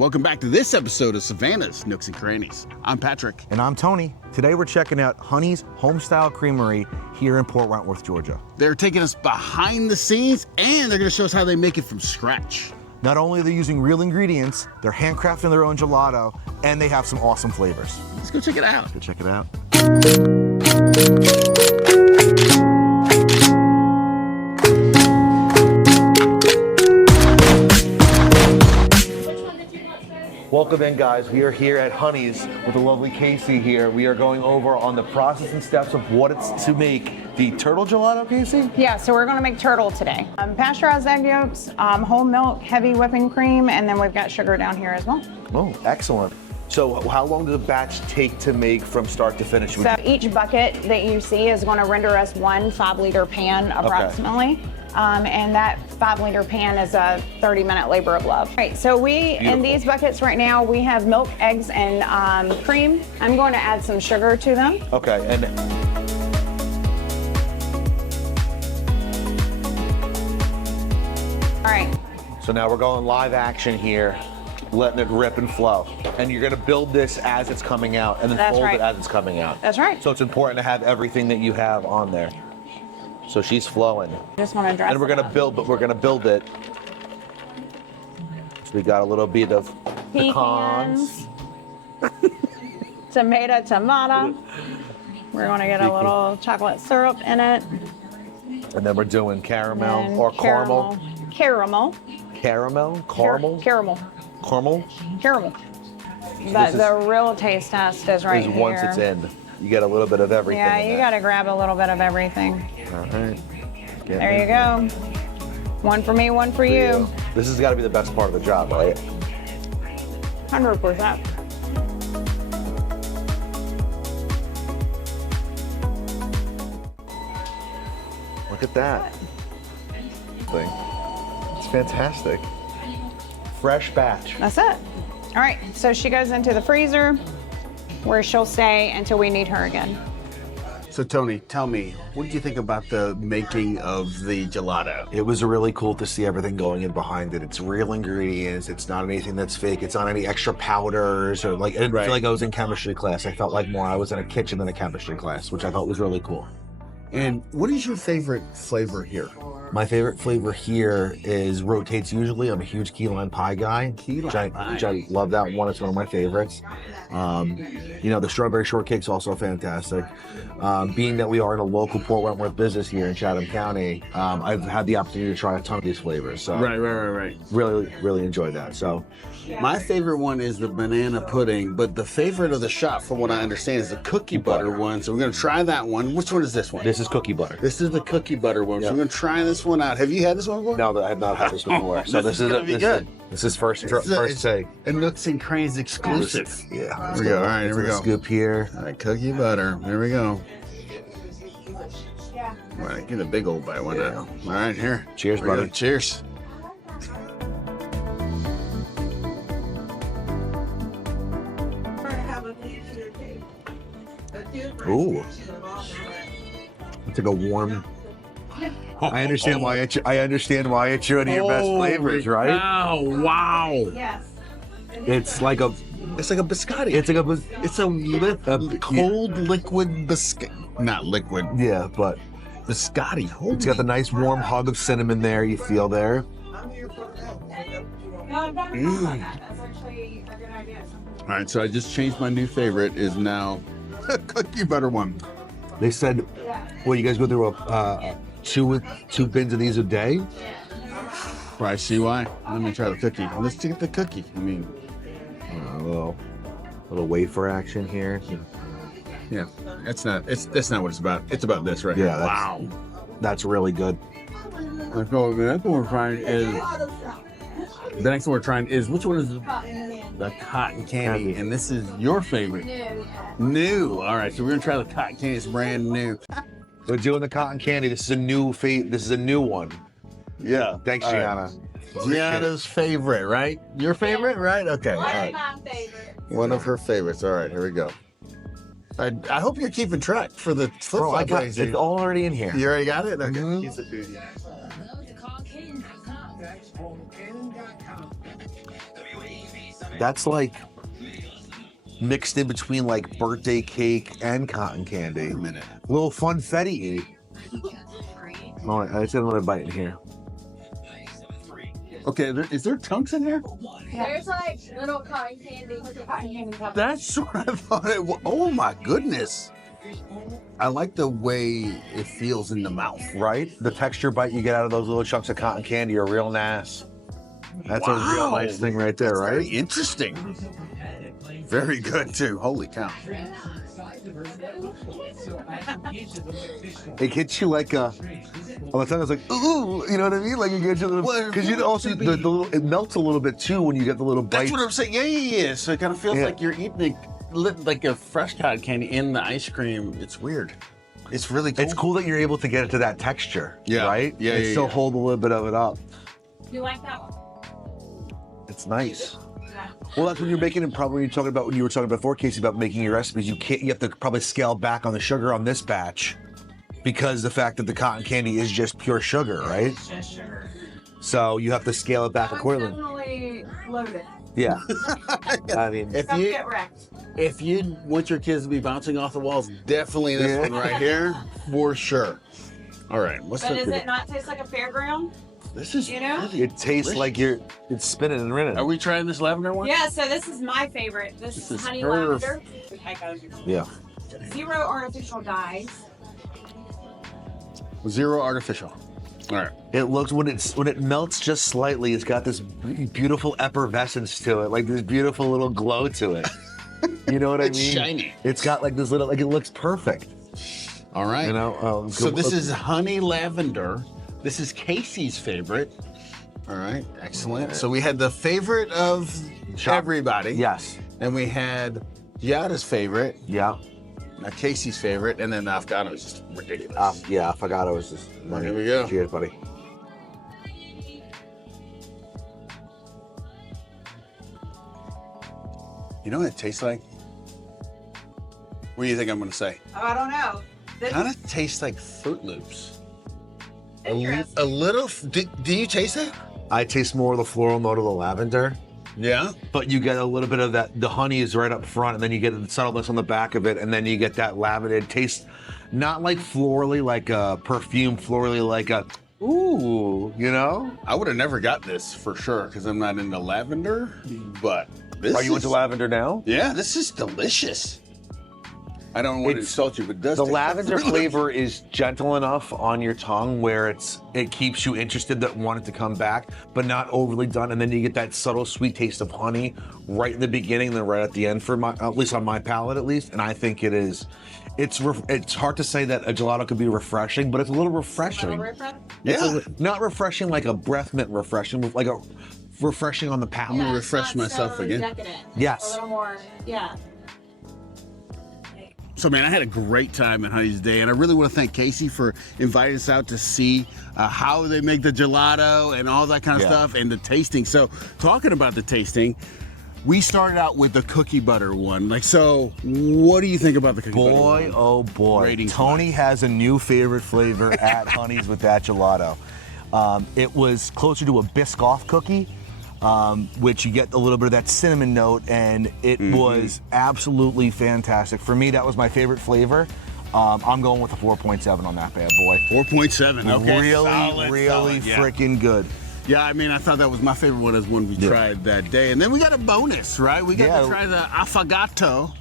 Welcome back to this episode of Savannah's Nooks and Crannies. I'm Patrick. And I'm Tony. Today we're checking out Honey's Homestyle Creamery here in Port Wentworth, Georgia. They're taking us behind the scenes and they're gonna show us how they make it from scratch. Not only are they using real ingredients, they're handcrafting their own gelato, and they have some awesome flavors. Let's go check it out. Let's go check it out. Welcome in, guys. We are here at Honey's with the lovely Kasey here. We are going over on the process and steps of what it's to make the turtle gelato, Kasey? Yeah, so we're gonna make turtle today. Pasteurized egg yolks, whole milk, heavy whipping cream, and then we've got sugar down here as well. Oh, excellent. So how long does a batch take to make from start to finish? So each bucket that you see is gonna render us one 5-liter pan approximately. Okay. And that 5-liter pan is a 30-minute labor of love. All right, so in these buckets right now, we have milk, eggs, and cream. I'm going to add some sugar to them. Okay, and all right. So now we're going live action here, letting it rip and flow. And you're gonna build this as it's coming out and then fold it as it's coming out. That's right. So it's important to have everything that you have on there. So she's flowing. Just want to dress. And we're gonna build, but we're gonna build it. So we got a little bit of pecans. Tomato. We're gonna get a little chocolate syrup in it. And then we're doing caramel or caramel. Caramel. Caramel? Caramel? Caramel. Caramel? Caramel. But the real taste test is right here. Once it's in. You get a little bit of everything. Yeah, you got to grab a little bit of everything. All right. There you go. One for me, one for you. This has got to be the best part of the job, right? 100%. Look at that thing. It's fantastic. Fresh batch. That's it. All right, so she goes into the freezer where she'll stay until we need her again. So Tony, tell me, what did you think about the making of the gelato? It was really cool to see everything going in behind it. It's real ingredients. It's not anything that's fake. It's not any extra powders or like, I didn't feel like I was in chemistry class. I felt like more I was in a kitchen than a chemistry class, which I thought was really cool. And what is your favorite flavor here? My favorite flavor here is rotates usually. I'm a huge key lime pie guy. Which I love that one. It's one of my favorites. You know, the strawberry shortcake's also fantastic. Being that we are in a local Port Wentworth business here in Chatham County, I've had the opportunity to try a ton of these flavors. So Right. Really enjoyed that. So my favorite one is the banana pudding, but the favorite of the shop, from what I understand, is the cookie butter one. So we're gonna try that one. Which one is this one? This is cookie butter. This is the cookie butter one. Yep. So we're gonna try this one out. Have you had this one before? No, I have not had this before. So this is good. This is first take. A Nooks and Crannies exclusive. Yeah. Here we go. All right, here we go. Scoop here. All right, cookie butter. Here we go. All right, get a big old bite. Why not? All right, here. Cheers, buddy. Cheers. Ooh. It's like a warm. I understand why it's one of your best flavors, right? Oh, wow. Yes. It's like a biscotti. It's a cold liquid biscuit. Not liquid. Yeah, but biscotti. It's got the nice warm hug of cinnamon there. You feel there. All right, so I just changed my new favorite. Is now a cookie butter one. They said, well, you guys go through two bins of these a day? Well, I see why. Let me try the cookie. Let's get the cookie. I mean, a little wafer action here. Yeah, that's not what it's about. It's about this right here. Wow. That's really good. The next one we're trying is, which one is the cotton candy? And this is your favorite. New. All right, so we're gonna try the cotton candy. It's brand new. We're doing the cotton candy. This is a new one. Yeah. Thanks, Gianna. Gianna's favorite, right? Your favorite, right? Okay. One of my favorites. One of her favorites. All right, here we go. I hope you're keeping track for the flip-flop. I got it's already in here. You already got it? Okay. Mm-hmm. That's like mixed in between like birthday cake and cotton candy. Wait a minute. A little funfetti. Oh, I just got another bite in here. Okay, is there chunks in here? There's like little cotton candy. That's what I thought it was. Oh my goodness. I like the way it feels in the mouth. Right? The texture bite you get out of those little chunks of cotton candy are real nice. That's a real Wow. nice thing right there, That's right? Very interesting. Very good too. Holy cow. It hits you like a. All the time it's like, ooh, you know what I mean? Like it gets you a little. Because you also the little, it melts a little bit too when you get the little bite. That's what I'm saying. Yeah. So it kind of feels like you're eating like a fresh cotton candy in the ice cream. It's weird. It's really cool. It's cool that you're able to get it to that texture. Yeah. Right? Yeah, And yeah, still yeah. hold a little bit of it up. You like that one? It's nice. Well, that's when you're making it. Probably when you're talking about when you were talking before, Kasey, about making your recipes. You have to probably scale back on the sugar on this batch because the fact that the cotton candy is just pure sugar, right? Just sugar. So you have to scale it back That one's accordingly. definitely loaded. Yeah. I mean, Don't get wrecked. If you want your kids to be bouncing off the walls, definitely this one right here for sure. All right, what's But the? does it not taste like a fairground? This is You know? really it tastes delicious. like it's spinning and rinning. Are we trying this lavender one? Yeah, so this is my favorite. This This is is honey perfect. lavender. Pecans. Yeah. 0 artificial dyes. Zero artificial. All right. It looks when it melts just slightly, it's got this beautiful effervescence to it, like this beautiful little glow to it. You know what I mean? It's shiny. It's got like this little, like it looks perfect. All right. You know. So this is honey lavender. This is Kasey's favorite. All right. Excellent. So we had the favorite of everybody. Yes. And we had Giada's favorite. Yeah. Kasey's favorite, and then the Affogato is just ridiculous. Yeah. Affogato is just. Here we go. Cheers, buddy. You know what it tastes like? What do you think I'm going to say? Oh, I don't know. This Kind of tastes like Fruit Loops. Interesting. A little. Do you taste it? I taste more of the floral note of the lavender, Yeah. but you get a little bit of that. The honey is right up front, and then you get the subtleness on the back of it, and then you get that lavender. It tastes not like florally, like a perfume, florally like a ooh, you know? I would have never got this for sure because I'm not into lavender, but this Are you is, into lavender now? Yeah, this is delicious. I don't want to insult you, but it does The taste like lavender Fruit Loops. flavor is gentle enough on your tongue where it keeps you interested, that want it to come back, but not overly done. And then you get that subtle sweet taste of honey right in the beginning, and then right at the end for my, at least on my palate, at least. And I think it is. It's hard to say that a gelato could be refreshing, but it's a little refreshing. Yeah. Not refreshing like a breath mint refreshing, like a refreshing on the palate. I'm gonna refresh myself again. Decadent. Yes. A little more, yeah. So, man, I had a great time at Honey's Day, and I really want to thank Kasey for inviting us out to see how they make the gelato and all that kind of Yeah. stuff, and the tasting. So, talking about the tasting, we started out with the cookie butter one. Like, so, what do you think about the cookie butter Boy, one? oh boy. Ratings Tony has a new favorite flavor at Honey's with that gelato. It was closer to a Biscoff cookie, which you get a little bit of that cinnamon note, and it was absolutely fantastic. For me, that was my favorite flavor. I'm going with a 4.7 on that bad boy. 4.7. Okay. Really, Solid, really solid, yeah. freaking good. Yeah, I mean, I thought that was my favorite one as one we tried that day. And then we got a bonus, right? We got to try the Affogato.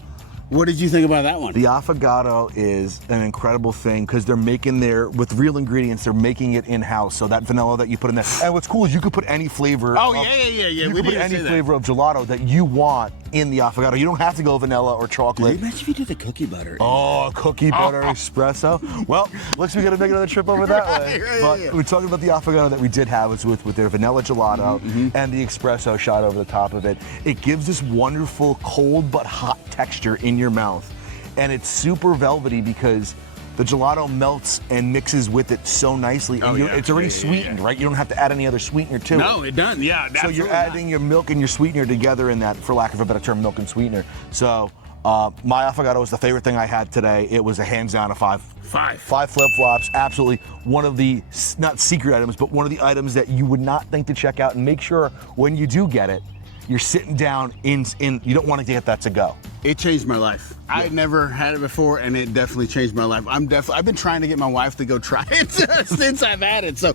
What did you think about that one? The Affogato is an incredible thing because they're making with real ingredients, they're making it in-house. So that vanilla that you put in there. And what's cool is you could put any flavor. Oh, yeah. You We can put didn't any say that. flavor of gelato that you want in the Affogato. You don't have to go vanilla or chocolate. Imagine if you did the cookie butter. Oh, cookie butter espresso. Well, looks we got to make another trip over that way. Right, But yeah. we're talking about the Affogato that we did have was with their vanilla gelato and the espresso shot over the top of it. It gives this wonderful cold but hot texture in your mouth. And it's super velvety because the gelato melts and mixes with it so nicely. And it's already sweetened, right? You don't have to add any other sweetener to it. No, it doesn't. Yeah, So you're adding your milk and your sweetener together in that, for lack of a better term, milk and sweetener. So My Affogato was the favorite thing I had today. It was a hands down a 5. 5. 5 flip-flops, absolutely one of the, not secret items, but one of the items that you would not think to check out, and make sure when you do get it, you're sitting down you don't want to get that to go. It changed my life. Yeah. I had never had it before, and it definitely changed my life. I've been trying to get my wife to go try it since I've had it, so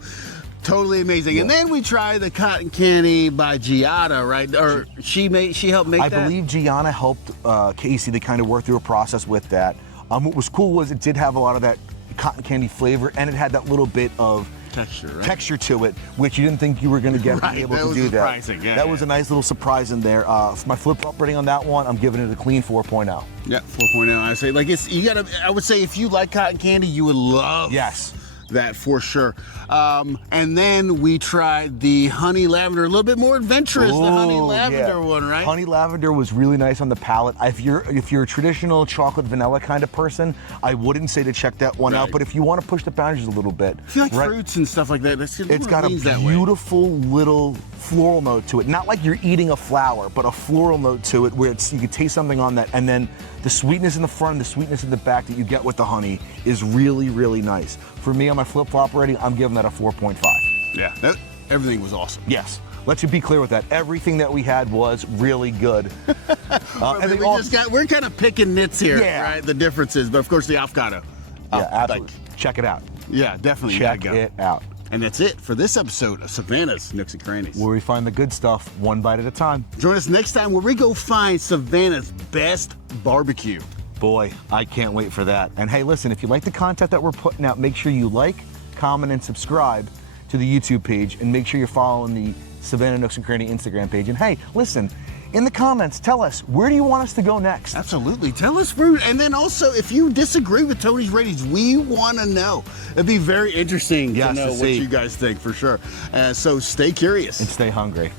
totally amazing. Yeah. And then we tried the cotton candy by Giada, right? Or she helped make that? I believe Gianna helped Kasey to kind of work through a process with that. What was cool was it did have a lot of that cotton candy flavor, and it had that little bit of texture to it, which you didn't think you were going to get to be able to do that. Yeah, that was a nice little surprise in there. For my flip-flop rating on that one, I'm giving it a clean 4.0. Yeah, 4.0. I say, like, I would say if you like cotton candy, you would love that for sure. And then we tried the honey lavender, a little bit more adventurous, the honey lavender one, right? Honey lavender was really nice on the palate. If you're a traditional chocolate vanilla kind of person, I wouldn't say to check that one out. But if you want to push the boundaries a little bit, if you like fruits and stuff like that, it's got a beautiful little floral note to it. Not like you're eating a flower, but a floral note to it where you can taste something on that, and then the sweetness in the front and the sweetness in the back that you get with the honey is really, really nice. For me, on my flip-flop rating, I'm giving that a 4.5. Yeah, everything was awesome. Yes. Let's be clear with that. Everything that we had was really good. We're kind of picking nits here, right? The differences, but of course the Affogato. Yeah, absolutely. Check it out. Yeah, definitely. Check it out. And that's it for this episode of Savannah's Nooks and Crannies, where we find the good stuff one bite at a time. Join us next time where we go find Savannah's best barbecue. Boy, I can't wait for that. And hey, listen, if you like the content that we're putting out, make sure you like, comment, and subscribe to the YouTube page, and make sure you're following the Savannah Nooks and Crannies Instagram page. And hey, listen, in the comments, tell us, where do you want us to go next? Absolutely. Tell us where, and then also, if you disagree with Tony's ratings, we want to know. It'd be very interesting to know what you guys think, for sure. So stay curious. And stay hungry.